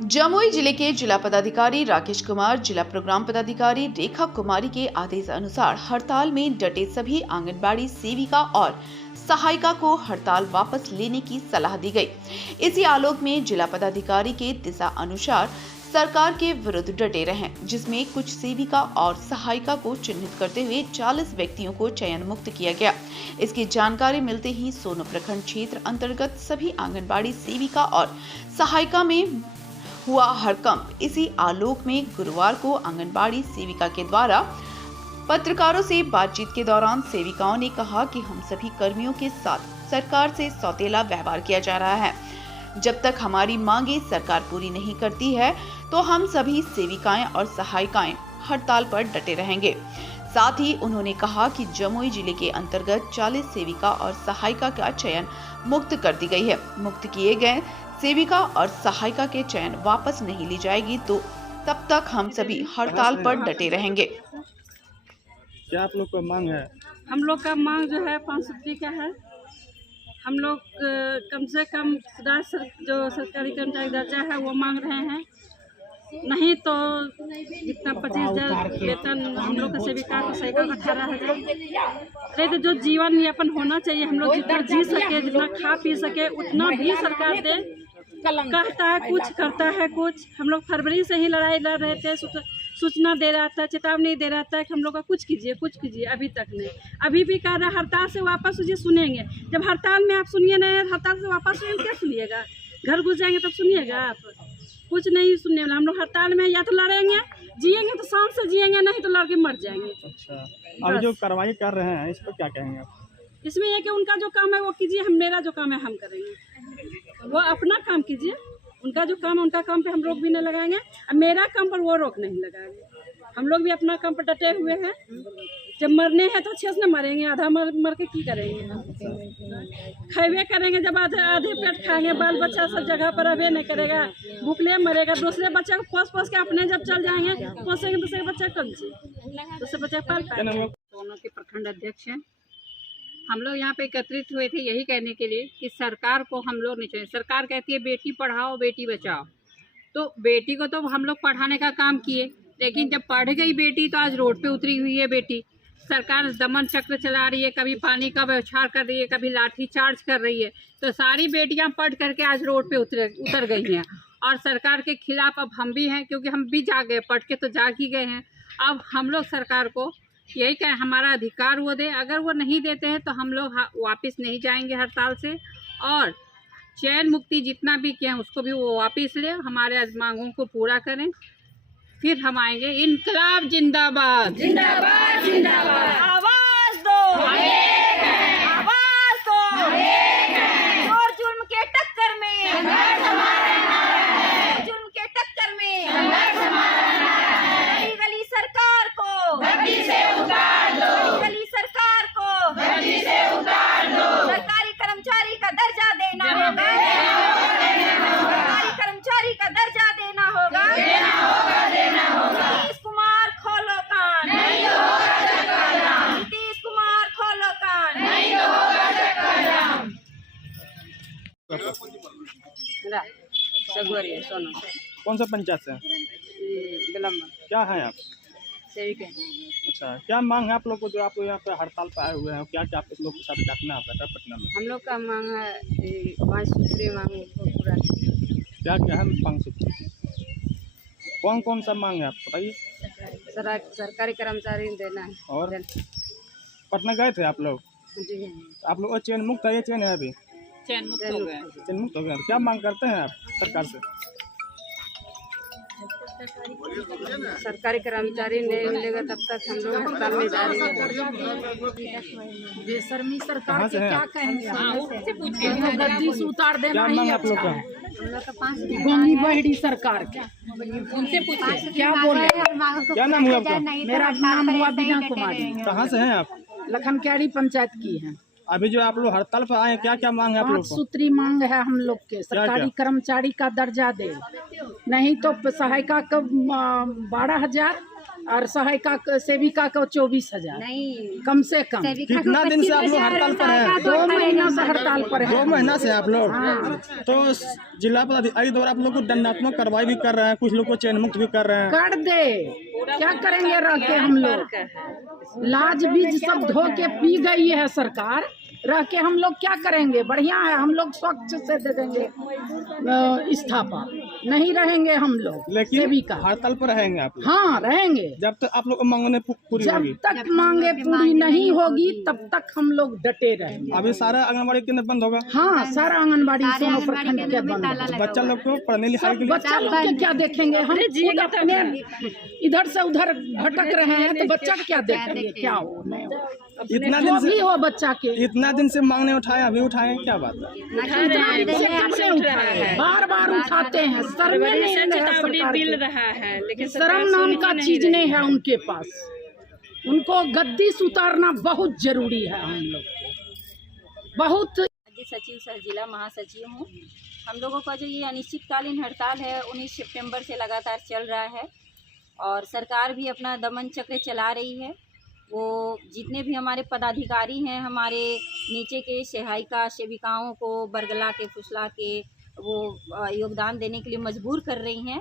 जमुई जिले के जिला पदाधिकारी राकेश कुमार, जिला प्रोग्राम पदाधिकारी रेखा कुमारी के आदेश अनुसार हड़ताल में डटे सभी आंगनबाड़ी सेविका और सहायिका को हड़ताल वापस लेने की सलाह दी गई। इसी आलोक में जिला पदाधिकारी के दिशा अनुसार सरकार के विरुद्ध डटे रहे, जिसमें कुछ सेविका और सहायिका को चिन्हित करते हुए 40 व्यक्तियों को चयन मुक्त किया गया। इसकी जानकारी मिलते ही सोनू प्रखंड क्षेत्र अंतर्गत सभी आंगनबाड़ी सेविका और सहायिका में हुआ हड़कंप। इसी आलोक में गुरुवार को आंगनबाड़ी सेविका के द्वारा पत्रकारों से बातचीत के दौरान सेविकाओं ने कहा कि हम सभी कर्मियों के साथ सरकार से सौतेला व्यवहार किया जा रहा है। जब तक हमारी मांगे सरकार पूरी नहीं करती है तो हम सभी सेविकाएं और सहायिकाएं हड़ताल पर डटे रहेंगे। साथ ही उन्होंने कहा कि जमुई जिले के अंतर्गत 40 सेविका और सहायिका का चयन मुक्त कर दी गई है। मुक्त किए गए सेविका और सहायिका के चयन वापस नहीं ली जाएगी तो तब तक हम सभी हड़ताल पर डटे रहेंगे। क्या आप लोग का मांग है? हम लोग का मांग जो है 500 का है। हम लोग कम से कम जो सरकारी कर्मचारी दर्जा है वो मांग रहे हैं, नहीं तो जितना 25,000 वेतन हम लोग का सेविका को सहायिका का 18,000, नहीं तो जो जीवन यापन होना चाहिए हम लोग जितना जी सके, जितना खा पी सके उतना भी सरकार दे। कहता है कुछ, करता है कुछ। हम लोग फरवरी से ही लड़ाई लड़ रहे थे, सूचना दे रहा था, चेतावनी दे रहा था कि हम लोग का कुछ कीजिए, अभी तक नहीं। अभी भी कह रहा है हड़ताल से वापस मुझे सुनेंगे। जब हड़ताल में आप सुनिए नहीं, हड़ताल से वापस सुनिए क्या सुनिएगा? घर घुस जाएंगे तब सुनिएगा आप? कुछ नहीं सुनने वाला। हम लोग हड़ताल में या तो लड़ेंगे, जिएंगे तो शान से जिएंगे, नहीं तो लड़ के मर जाएंगे। अच्छा, अभी जो कार्रवाई कर रहे हैं इस पर क्या कहेंगे आप? इसमें यह कि उनका जो काम है वो कीजिए, मेरा जो काम है हम करेंगे। वो अपना काम कीजिए, उनका जो काम है उनका काम पे हम रोक भी नहीं लगाएंगे, और मेरा काम पर वो रोक नहीं लगाएंगे। हम लोग भी अपना काम पर डटे हुए हैं। जब मरने हैं तो अच्छे से न मरेंगे, आधा मर के की करेंगे? खाइबे करेंगे, जब आधे पेट खाएंगे, बाल बच्चा सब जगह पर रहबे नहीं करेगा, भूखले मरेगा। दूसरे बच्चे को पोस के अपने जब चल जाएंगे, पोसेंगे दूसरे बच्चे कम से दूसरे बच्चे पाल पाएंगे। दोनों के प्रखंड अध्यक्ष हैं। हम लोग यहाँ पे एकत्रित हुए थे यही कहने के लिए कि सरकार को हम लोग नहीं चाहिए। सरकार कहती है बेटी पढ़ाओ बेटी बचाओ, तो बेटी को तो हम लोग पढ़ाने का काम किए, लेकिन जब पढ़ गई बेटी तो आज रोड पे उतरी हुई है बेटी। सरकार दमन चक्र चला रही है, कभी पानी का बौछार कर रही है, कभी लाठी चार्ज कर रही है। तो सारी बेटियां पढ़ करके आज रोड पे उतर गई हैं। और सरकार के खिलाफ अब हम भी हैं, क्योंकि हम भी जाग गए, पढ़ के तो जाग ही गए हैं। अब हम लोग सरकार को यही कहें हमारा अधिकार वो दे। अगर वो नहीं देते हैं तो हम लोग वापस नहीं जाएंगे हड़ताल से, और चयन मुक्ति जितना भी किया है उसको भी वो वापस ले, हमारे मांगों को पूरा करें, फिर हम आएंगे। इनकलाब जिंदाबाद, जिंदाबाद, जिंदाबाद। आवाज दो, आवाज दो। और जुल्म के टक्कर में, जुल्म के टक्कर में गली सरकार को गद्दी से उतार दो, गली सरकार को गद्दी से उतार दो। सरकारी कर्मचारी का दर्जा देना होगा, सरकारी कर्मचारी का दर्जा देना होगा। नीतीश कुमार खोलो कान, नहीं तो होगा चक्काजाम। नीतीश कुमार खोलो कान, नहीं तो होगा चक्काजाम। सगुरिया सोनू। कौन सा पंचायत से? क्या है आप? सेविका। अच्छा, क्या मांग है आप लोग को जो आप यहाँ पे हड़ताल पे आए हुए हैं? क्या क्या आप इस लोग के साथ घटना है पटना में? हम लोग का मांग है 5 सूत्रीय मांग को पूरा। क्या क्या है 5 सूत्री? कौन कौन सा मांग है आप बताइए? सरकारी कर्मचारी देना है। और पटना गए थे आप लोग? जी आप लोग चयन मुक्त है? ये चयन है अभी? चयन मुक्त हो गया। चयन मुक्त हो गया। क्या मांग करते हैं आप सरकार से? सरकारी कर्मचारी नहीं मिलेगा तब तक हम लोग हड़ताल में जा रहे हैं। बेशर्मी सरकार के क्या कहेंगे? गद्दी से उतार देना ही आप लोग का? गोनी बहरी सरकार के उनसे पूछे क्या बोले। क्या नाम हुआ आपका? मेरा नाम हुआ बीना कुमारी। कहाँ से हैं आप? लखनक्यारी पंचायत की है। अभी जो आप लोग हड़ताल पर आए, क्या क्या मांग है आप लोग 5 को? सूत्री मांग है हम लोग के। सरकारी कर्मचारी का दर्जा दे, नहीं तो सहायिका का 12,000 और सहायिका सेविका को 24,000 नहीं, कम से कम। कितना दिन से आप लोग हड़ताल पर हैं? 2 महीना से हड़ताल पर है। 2 महीना से आप लोग। तो जिला पदाधिकारी द्वारा आप लोग को दंडात्मक कार्रवाई भी कर रहे हैं, कुछ लोग को चयन मुक्त भी कर रहे हैं। कर दे, क्या करेंगे रह के हम लोग। लाज बीज सब धो के पी गई है सरकार, रह के हम लोग क्या करेंगे। बढ़िया है, हम लोग स्वच्छ से दे देंगे इस्तीफा, नहीं रहेंगे हम लोग। लेकिन सेविका हड़ताल पर रहेंगे आप लोग? हाँ रहेंगे, जब तक आप लोग को मांगने पूरी जब होगी। तक मांगे पूरी नहीं होगी तब तक हम लोग डटे रहेंगे। अभी सारा आंगनबाड़ी केंद्र बंद होगा? हाँ, सारा आंगनबाड़ी सोनो प्रखंड के बंद है। बच्चा लोग को पढ़ने लिखाने के लिए बच्चा लोग के क्या देखेंगे, हम खुद अपने इधर से उधर भटक रहे हैं तो बच्चा क्या देखेंगे, क्या हो नहीं हो। इतना जो दिन भी से हो बच्चा के। इतना दिन से मांगने उठाए, अभी उठाए, क्या बात है? इतना दिन से कब से उठाए हैं, बार बार उठाते हैं। शर्म नहीं है सरकार मिल के। रहा है, लेकिन शर्म नाम का चीज नहीं है उनके पास। उनको गद्दी से उतारना बहुत जरूरी है। हम लोग बहुत राज्य सचिव सह जिला महासचिव हूँ। हम लोगों का जो ये अनिश्चितकालीन हड़ताल है 19 सितंबर से लगातार चल रहा है और सरकार भी अपना दमन चक्र चला रही है। वो जितने भी हमारे पदाधिकारी हैं, हमारे नीचे के सहायिका सेविकाओं को बरगला के फुसला के वो योगदान देने के लिए मजबूर कर रही हैं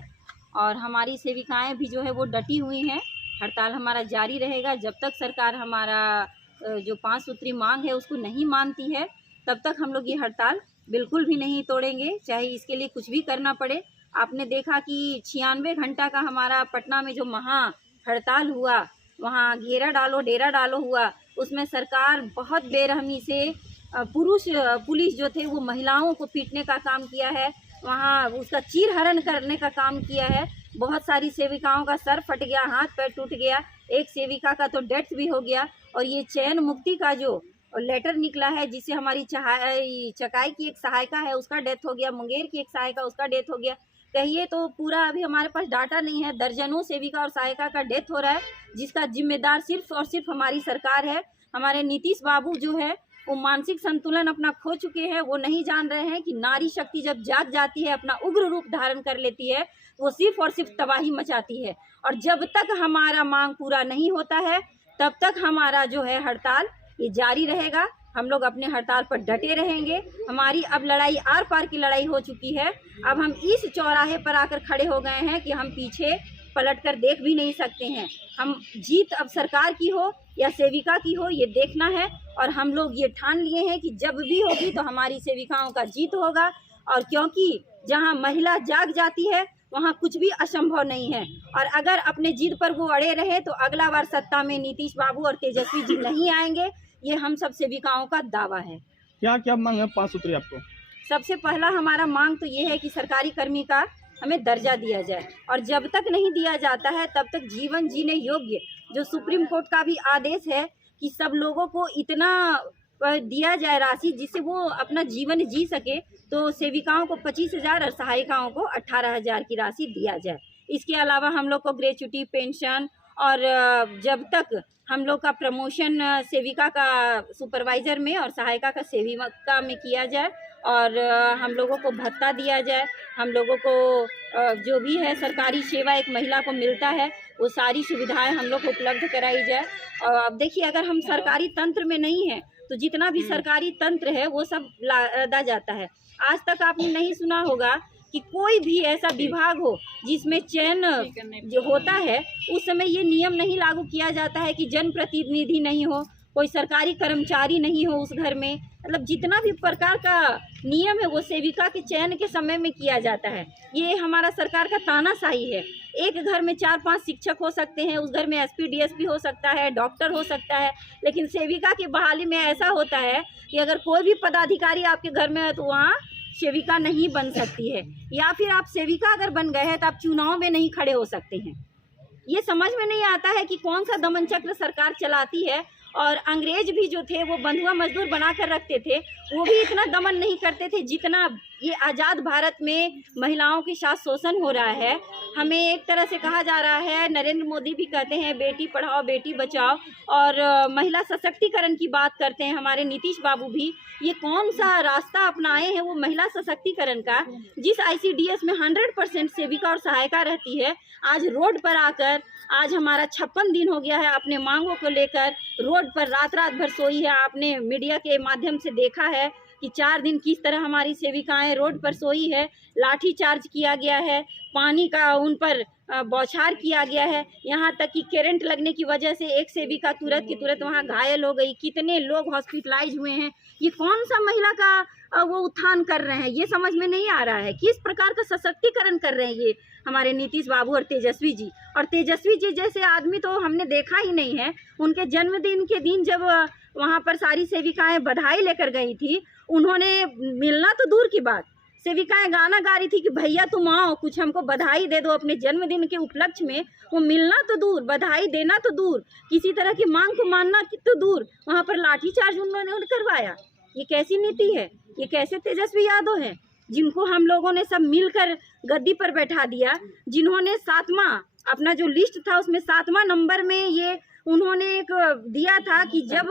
और हमारी सेविकाएं भी जो है वो डटी हुई हैं। हड़ताल हमारा जारी रहेगा जब तक सरकार हमारा जो 5 सूत्री मांग है उसको नहीं मानती है, तब तक हम लोग ये हड़ताल बिल्कुल भी नहीं तोड़ेंगे, चाहे इसके लिए कुछ भी करना पड़े। आपने देखा कि 96 घंटा का हमारा पटना में जो महा हड़ताल हुआ, वहाँ घेरा डालो डेरा डालो हुआ, उसमें सरकार बहुत बेरहमी से पुलिस जो थे वो महिलाओं को पीटने का काम किया है, वहाँ उसका चीरहरण करने का काम किया है। बहुत सारी सेविकाओं का सर फट गया, हाथ पैर टूट गया, एक सेविका का तो डेथ भी हो गया। और ये चयन मुक्ति का जो लेटर निकला है जिससे हमारी चकाई की एक सहायिका है उसका डेथ हो गया, मुंगेर की एक सहायिका उसका डेथ हो गया। कहिए तो पूरा अभी हमारे पास डाटा नहीं है, दर्जनों सेविका और सहायिका का डेथ हो रहा है, जिसका जिम्मेदार सिर्फ और सिर्फ हमारी सरकार है। हमारे नीतीश बाबू जो है वो मानसिक संतुलन अपना खो चुके हैं। वो नहीं जान रहे हैं कि नारी शक्ति जब जाग जाती है, अपना उग्र रूप धारण कर लेती है, वो सिर्फ और सिर्फ तबाही मचाती है। और जब तक हमारा मांग पूरा नहीं होता है तब तक हमारा जो है हड़ताल ये जारी रहेगा। हम लोग अपने हड़ताल पर डटे रहेंगे। हमारी अब लड़ाई आर पार की लड़ाई हो चुकी है। अब हम इस चौराहे पर आकर खड़े हो गए हैं कि हम पीछे पलट कर देख भी नहीं सकते हैं। हम जीत अब सरकार की हो या सेविका की हो ये देखना है और हम लोग ये ठान लिए हैं कि जब भी होगी तो हमारी सेविकाओं का जीत होगा। और क्योंकि जहां महिला जाग जाती है वहां कुछ भी असंभव नहीं है। और अगर अपने जिद पर वो अड़े रहे तो अगला बार सत्ता में नीतीश बाबू और तेजस्वी जी नहीं आएंगे, ये हम सब सेविकाओं का दावा है। क्या क्या मांग है 5 सूत्री आपको? सबसे पहला हमारा मांग तो ये है कि सरकारी कर्मी का हमें दर्जा दिया जाए और जब तक नहीं दिया जाता है तब तक जीवन जीने योग्य जो सुप्रीम कोर्ट का भी आदेश है कि सब लोगों को इतना दिया जाए राशि जिससे वो अपना जीवन जी सके, तो सेविकाओं को 25,000 और सहायिकाओं को 18,000 की राशि दिया जाए। इसके अलावा हम लोग को ग्रेच्युटी पेंशन और जब तक हम लोग का प्रमोशन सेविका का सुपरवाइज़र में और सहायिका का सेविका में किया जाए और हम लोगों को भत्ता दिया जाए। हम लोगों को जो भी है सरकारी सेवा एक महिला को मिलता है वो सारी सुविधाएं हम लोग को उपलब्ध कराई जाए। और अब देखिए अगर हम सरकारी तंत्र में नहीं हैं तो जितना भी सरकारी तंत्र है वो सब लादा जाता है। आज तक आपने नहीं सुना होगा कि कोई भी ऐसा विभाग हो जिसमें चयन जो होता है उस समय ये नियम नहीं लागू किया जाता है कि जनप्रतिनिधि नहीं हो, कोई सरकारी कर्मचारी नहीं हो उस घर में। मतलब जितना भी प्रकार का नियम है वो सेविका के चयन के समय में किया जाता है। ये हमारा सरकार का तानाशाही है। एक घर में 4-5 शिक्षक हो सकते हैं, उस घर में एसपी डीएसपी हो सकता है, डॉक्टर हो सकता है, लेकिन सेविका की बहाली में ऐसा होता है कि अगर कोई भी पदाधिकारी आपके घर में है तो वहाँ सेविका नहीं बन सकती है, या फिर आप सेविका अगर बन गए हैं तो आप चुनाव में नहीं खड़े हो सकते हैं। ये समझ में नहीं आता है कि कौन सा दमन चक्र सरकार चलाती है। और अंग्रेज भी जो थे वो बंधुआ मजदूर बना कर रखते थे, वो भी इतना दमन नहीं करते थे जितना ये आज़ाद भारत में महिलाओं के साथ शोषण हो रहा है। हमें एक तरह से कहा जा रहा है, नरेंद्र मोदी भी कहते हैं बेटी पढ़ाओ बेटी बचाओ, और महिला सशक्तिकरण की बात करते हैं हमारे नीतीश बाबू भी। ये कौन सा रास्ता अपनाए हैं वो महिला सशक्तिकरण का, जिस ICDS में 100% सेविका और सहायिका रहती है, आज रोड पर आकर, आज हमारा 56 दिन हो गया है अपने मांगों को लेकर रोड पर रात रात भर सोई है। आपने मीडिया के माध्यम से देखा है कि 4 दिन किस तरह हमारी सेविकाएं रोड पर सोई है, लाठी चार्ज किया गया है, पानी का उन पर बौछार किया गया है, यहाँ तक कि करंट लगने की वजह से एक सेविका तुरंत की तुरंत वहाँ घायल हो गई। कितने लोग हॉस्पिटलाइज हुए हैं। ये कौन सा महिला का वो उत्थान कर रहे हैं, ये समझ में नहीं आ रहा है। किस प्रकार का सशक्तिकरण कर रहे हैं ये हमारे नीतीश बाबू और तेजस्वी जी। और तेजस्वी जी जैसे आदमी तो हमने देखा ही नहीं है। उनके जन्मदिन के दिन जब वहाँ पर सारी सेविकाएं बधाई लेकर गई थी, उन्होंने मिलना तो दूर की बात, सेविकाएं गाना गा रही थी कि भैया तुम आओ कुछ हमको बधाई दे दो अपने जन्मदिन के उपलक्ष्य में। वो मिलना तो दूर, बधाई देना तो दूर, किसी तरह की मांग को मानना तो दूर, वहाँ पर लाठीचार्ज उन्होंने करवाया। ये कैसी नीति है? ये कैसे तेजस्वी यादव हैं जिनको हम लोगों ने सब मिलकर गद्दी पर बैठा दिया, जिन्होंने 7वां अपना जो लिस्ट था उसमें 7वां नंबर में ये उन्होंने एक दिया था कि जब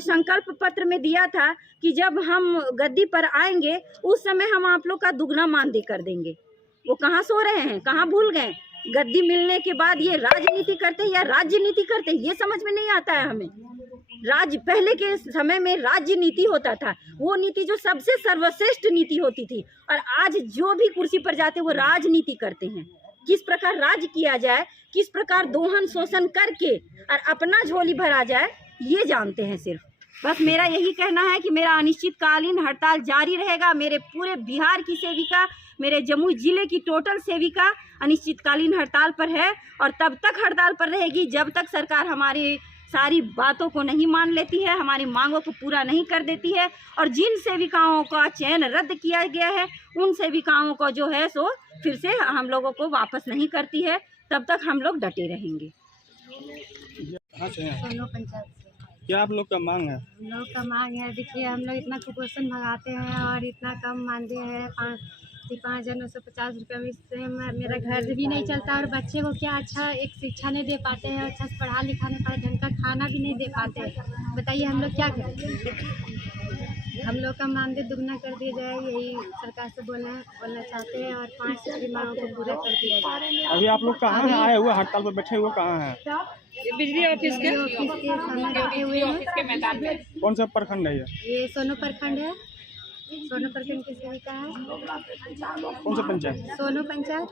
संकल्प पत्र में दिया था कि जब हम गद्दी पर आएंगे उस समय हम आप लोग का दुगना मानदेय कर देंगे। वो कहाँ सो रहे हैं, कहाँ भूल गए? गद्दी मिलने के बाद ये राजनीति करते हैं या राजनीति करते हैं, ये समझ में नहीं आता है हमें। पहले के समय में राज्य नीति होता था, वो नीति जो सबसे सर्वश्रेष्ठ नीति होती थी, और आज जो भी कुर्सी पर जाते वो राजनीति करते हैं। किस प्रकार राज किया जाए, किस प्रकार दोहन शोषण करके और अपना झोली भरा जाए, ये जानते हैं सिर्फ। बस मेरा यही कहना है कि मेरा अनिश्चितकालीन हड़ताल जारी रहेगा। मेरे पूरे बिहार की सेविका, मेरे जमुई जिले की टोटल सेविका अनिश्चितकालीन हड़ताल पर है, और तब तक हड़ताल पर रहेगी जब तक सरकार हमारी सारी बातों को नहीं मान लेती है, हमारी मांगों को पूरा नहीं कर देती है। और जिन सेविकाओं का चयन रद्द किया गया है उन सेविकाओं को जो है सो फिर से हम लोगों को वापस नहीं करती है, तब तक हम लोग डटे रहेंगे। सोनो पंचायत से। क्या आप लोग का मांग है? हम लोग का मांग है, देखिए हम लोग इतना कुपोषण भगाते हैं और इतना कम मानदेय है, 5,950 रुपये में इससे मेरा घर भी नहीं चलता, और बच्चे को क्या अच्छा एक शिक्षा नहीं दे पाते हैं, अच्छा से पढ़ा लिखा नहीं पाते, ढंग का खाना भी नहीं दे पाते हैं। बताइए हम लोग क्या करें? हम लोग का मानदेय दुगना कर दिया जाए, यही सरकार से बोलना चाहते हैं, और 5 सारी मांगों को पूरा कर दिया जाए। अभी आप लोग कहाँ हैं? आए हुए हड़ताल पर बैठे हुए कहाँ हैं? बिजली ऑफिस के सामने बैठे हुए हैं। कौन सा प्रखंड है ये सोनो प्रखंड है, सोनो प्रखंड की सेविका है। कौन सा पंचायत? सोनो पंचायत।